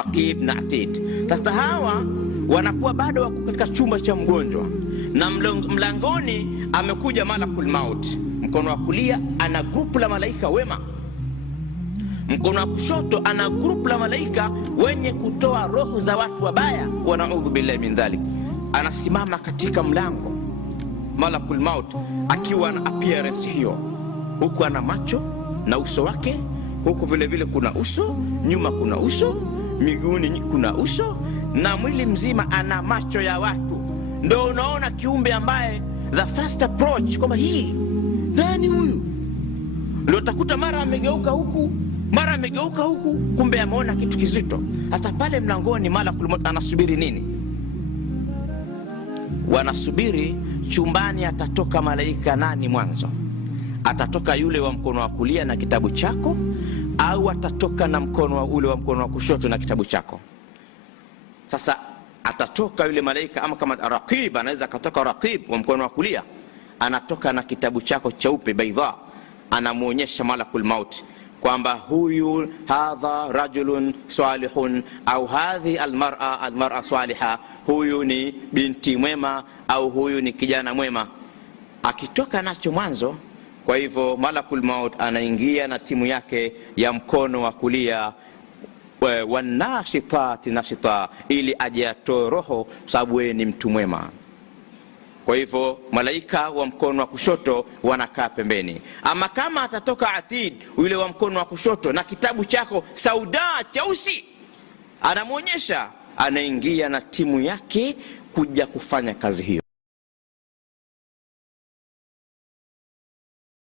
Raqib na Atid. Sasa hawa wanakuwa bado wako katika chumba cha mgonjwa, na mlangoni amekuja malakul maut. Mkono wa kulia ana grupu la malaika wema, mkono wa kushoto ana grupu la malaika wenye kutoa roho za watu wabaya, wa naudhu billahi min dhalik. Anasimama katika mlango malakul maut akiwa na appearance hiyo, huku ana macho na uso wake, huku vile vile kuna uso, nyuma kuna uso, miguuni kuna uso, na mwili mzima ana macho ya watu. Ndio unaona kiumbe ambaye the first approach kwamba hii nani huyu, ndio utakuta mara amegeuka huku, mara amegeuka huku, kumbe ameona kitu kizito. Hata pale mlangoni malakul maut anasubiri nini? Wanasubiri chumbani atatoka malaika nani mwanzo. Atatoka yule wa mkono wa kulia na kitabu chako, au atatoka na mkono wa ule wa mkono wa kushoto na kitabu chako? Sasa atatoka yule malaika, ama kama Raqib anaweza akatoka Raqib wa mkono wa kulia, anatoka na kitabu chako cheupe baidha, anamuonyesha malakul maut kwamba huyu hadha rajulun salihun, au hadhi almar'a saliha, huyu ni binti mwema, au huyu ni kijana mwema. Akitoka nacho mwanzo, kwa hivyo malakul maut anaingia na timu yake ya mkono wa kulia, wanashitati nashita, ili aje atoe roho, sababu yeye ni mtu mwema. Kwa hivyo malaika wa mkono wa kushoto wanakaa pembeni. Ama kama atatoka Atid yule wa mkono wa kushoto na kitabu chako sauda cheusi, anamuonyesha, anaingia na timu yake kuja kufanya kazi hiyo.